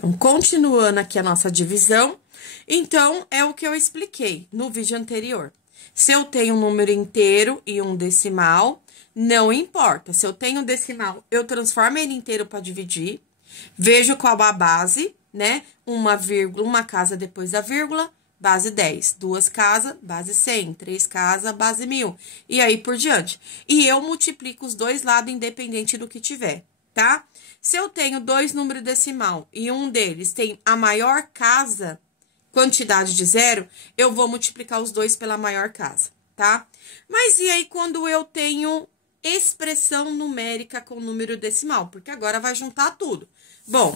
Então, continuando aqui a nossa divisão, então, é o que eu expliquei no vídeo anterior. Se eu tenho um número inteiro e um decimal, não importa. Se eu tenho um decimal, eu transformo ele inteiro para dividir, vejo qual a base, né? Uma vírgula, uma casa depois da vírgula, base 10. Duas casas, base 100. Três casas, base 1000. E aí por diante. E eu multiplico os dois lados, independente do que tiver, tá? Se eu tenho dois números decimal e um deles tem a maior casa, quantidade de zero, eu vou multiplicar os dois pela maior casa, tá? Mas e aí quando eu tenho expressão numérica com número decimal? Porque agora vai juntar tudo. Bom,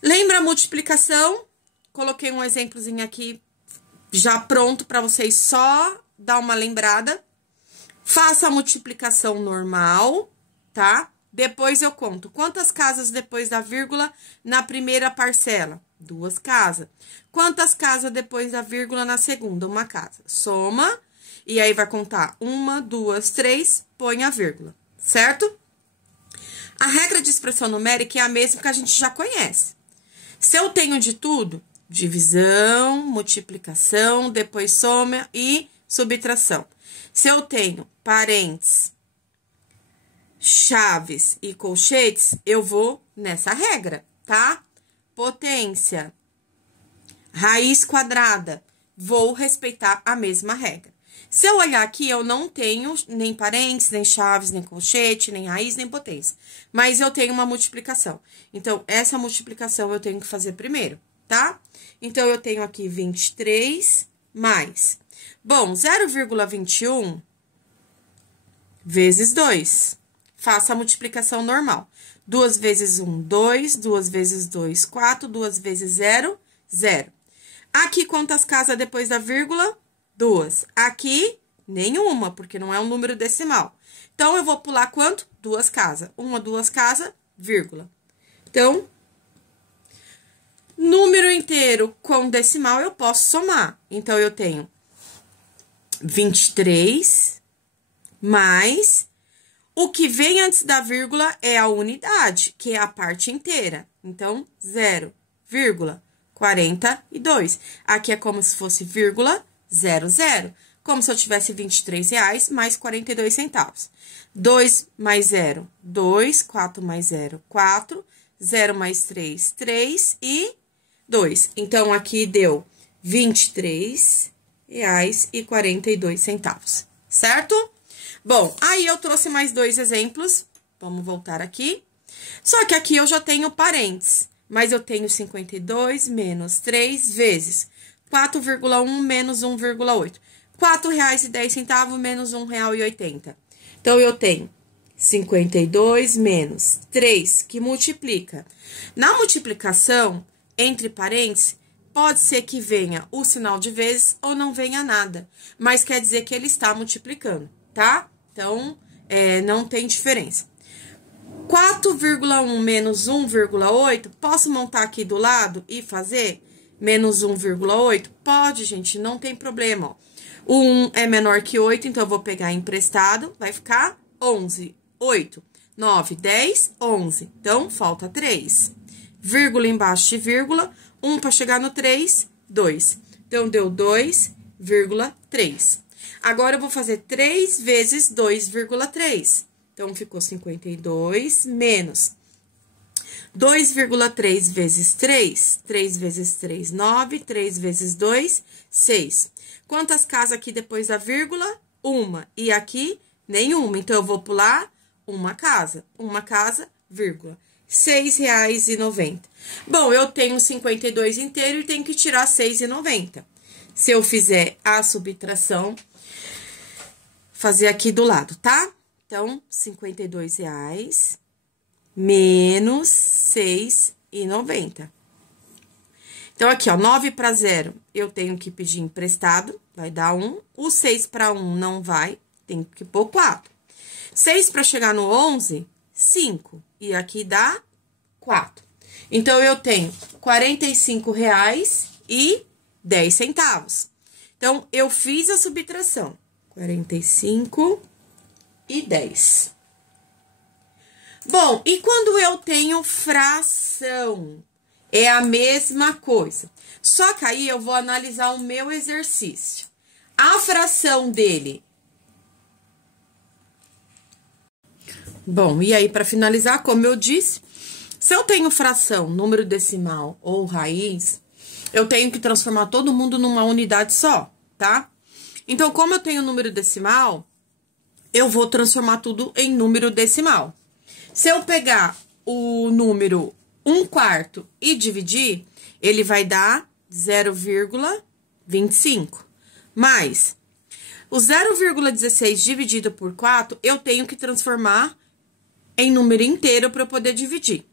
lembra a multiplicação? Coloquei um exemplozinho aqui já pronto para vocês só dar uma lembrada. Faça a multiplicação normal, tá? Depois eu conto quantas casas depois da vírgula na primeira parcela? Duas casas. Quantas casas depois da vírgula na segunda? Uma casa. Soma, e aí vai contar uma, duas, três, põe a vírgula, certo? A regra de expressão numérica é a mesma que a gente já conhece. Se eu tenho de tudo, divisão, multiplicação, depois soma e subtração. Se eu tenho parênteses, chaves e colchetes, eu vou nessa regra, tá? Potência, raiz quadrada, vou respeitar a mesma regra. Se eu olhar aqui, eu não tenho nem parênteses, nem chaves, nem colchete, nem raiz, nem potência. Mas eu tenho uma multiplicação. Então, essa multiplicação eu tenho que fazer primeiro, tá? Então, eu tenho aqui 23 mais. Bom, 0,21 vezes 2. Faça a multiplicação normal. 2 vezes 1, 2. 2 vezes 2, 4. 2 vezes 0, 0. Aqui, quantas casas depois da vírgula? 2. Aqui, nenhuma, porque não é um número decimal. Então, eu vou pular quanto? 2 casas. 1, 2 casas, vírgula. Então, número inteiro com decimal eu posso somar. Então, eu tenho 23 mais... O que vem antes da vírgula é a unidade, que é a parte inteira. Então, 0,42. Aqui é como se fosse vírgula 00. Como se eu tivesse R$23 mais 42 centavos. 2 mais 0, 2. 4 mais 0, 4. 0 mais 3, 3 e 2. Então, aqui deu R$23,42, certo? Bom, aí eu trouxe mais dois exemplos. Vamos voltar aqui. Só que aqui eu já tenho parênteses. Mas eu tenho 52 menos 3 vezes 4,1 menos 1,8. R$4,10 menos R$1,80. Então, eu tenho 52 menos 3, que multiplica. Na multiplicação, entre parênteses, pode ser que venha o sinal de vezes ou não venha nada. Mas quer dizer que ele está multiplicando, tá? Então, não tem diferença. 4,1 menos 1,8, posso montar aqui do lado e fazer menos 1,8? Pode, gente, não tem problema, ó. O 1 é menor que 8, então eu vou pegar emprestado, vai ficar 11. 8, 9, 10, 11. Então, falta 3. Vírgula embaixo de vírgula, 1 para chegar no 3, 2. Então, deu 2,3. Agora, eu vou fazer 3 vezes 2,3. Então, ficou 52 menos 2,3 vezes 3. 3 vezes 3, 9. 3 vezes 2, 6. Quantas casas aqui depois da vírgula? Uma. E aqui, nenhuma. Então, eu vou pular uma casa. Uma casa, vírgula. R$6,90. Bom, eu tenho 52 inteiro e tenho que tirar R$6,90. Se eu fizer a subtração... fazer aqui do lado, tá? Então, R$52 menos R$6,90. Então, aqui, ó, 9 para 0, eu tenho que pedir emprestado, vai dar 1. O 6 para 1 não vai, tem que pôr 4. 6 para chegar no 11, 5. E aqui dá 4. Então, eu tenho R$45,10. Então, eu fiz a subtração. 45,10. Bom, e quando eu tenho fração? fração. É a mesma coisa. Só que aí eu vou analisar o meu exercício. A fração dele. Bom, e aí para finalizar, como eu disse, se eu tenho fração, número decimal ou raiz, eu tenho que transformar todo mundo numa unidade só, tá? Então, como eu tenho número decimal, eu vou transformar tudo em número decimal. Se eu pegar o número 1/4 e dividir, ele vai dar 0,25. Mas o 0,16 dividido por 4, eu tenho que transformar em número inteiro para eu poder dividir.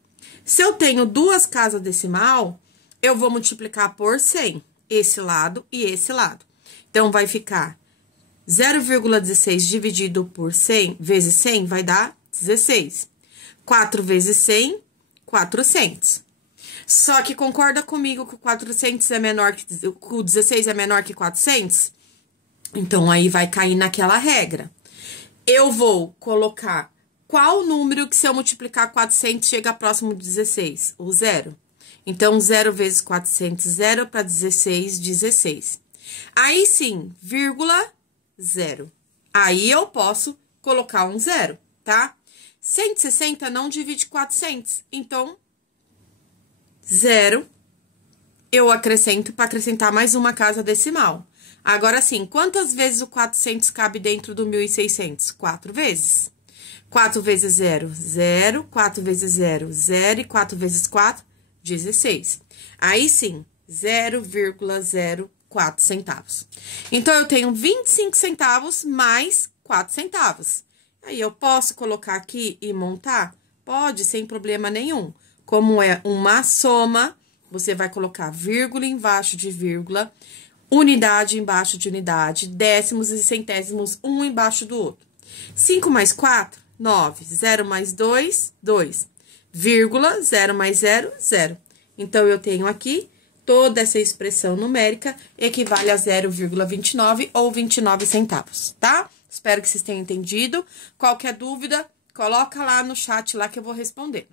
Se eu tenho duas casas decimal, eu vou multiplicar por 100, esse lado e esse lado. Então, vai ficar 0,16 dividido por 100 vezes 100 vai dar 16. 4 vezes 100, 400. Só que concorda comigo que o 400 é menor que o 16 é menor que 400? Então, aí vai cair naquela regra. Eu vou colocar qual número que se eu multiplicar 400 chega próximo de 16? O 0. Então, 0 vezes 400, 0 para 16, 16. Aí sim, vírgula, 0. Aí eu posso colocar um 0, tá? 160 não divide 400, então, 0, eu acrescento para acrescentar mais uma casa decimal. Agora sim, quantas vezes o 400 cabe dentro do 1.600? 4 vezes. 4 vezes 0, 0. 4 vezes 0, 0. E 4 vezes 4, 16. Aí sim, 0,04 centavos. Então, eu tenho 25 centavos mais 4 centavos. Aí, eu posso colocar aqui e montar? Pode, sem problema nenhum. Como é uma soma, você vai colocar vírgula embaixo de vírgula, unidade embaixo de unidade, décimos e centésimos, um embaixo do outro. 5 mais 4, 9. 0 mais 2, 2. Vírgula, 0 mais 0, 0. Então, eu tenho aqui toda essa expressão numérica equivale a 0,29 ou 29 centavos, tá? Espero que vocês tenham entendido. Qualquer dúvida, coloca lá no chat lá que eu vou responder.